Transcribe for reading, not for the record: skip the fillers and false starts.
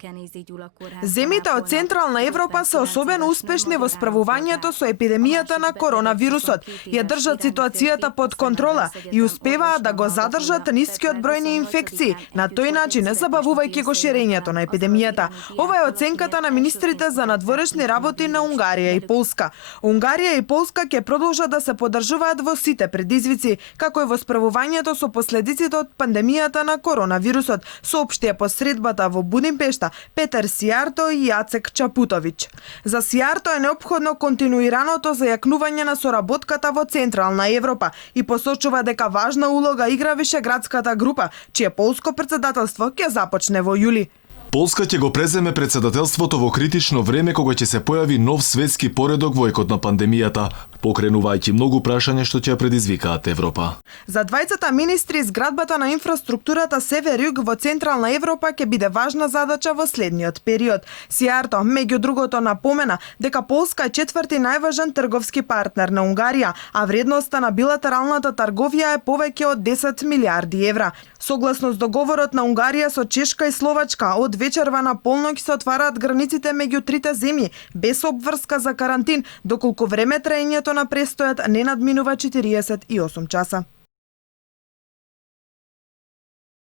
Земјите од Централна Европа се особено успешни во справувањето со епидемијата на коронавирусот. Ја држат ситуацијата под контрола и успеваат да го задржат нискиот број на инфекции, на тој начин не забавувајќи го ширењето на епидемијата. Ова е оценката на министрите за надворешни работи на Унгарија и Полска. Унгарија и Полска ќе продолжат да се поддржуваат во сите предизвици, како и во справувањето со последиците од пандемијата на коронавирусот, соопштија посредбата во Будимпешта Петер Сијарто и Јацек Чапутовиќ. За Сијарто е неопходно континуираното зајакнување на соработката во Централна Европа и посочува дека важна улога игра Вишеградската група, чие полско претседателство ќе започне во јули. Полска ќе го преземе претседателството во критично време кога ќе се појави нов светски поредок во екот на пандемијата, покренувајќи многу прашања што ќе ја предизвикаат Европа. За двајцата министри изградбата на инфраструктурата Север-Југ во Централна Европа ќе биде важна задача во следниот период. Сијарто, меѓу другото, напомена дека Полска е четврти најважен трговски партнер на Унгарија, а вредноста на билатералната трговија е повеќе од 10 милиарди евра. Согласно с договорот на Унгарија со Чешка и Словачка, од вечерва на полноќ се отвараат границите меѓу трите земји, без обврска за карантин, доколку време траењето на престојот не надминува 48 часа.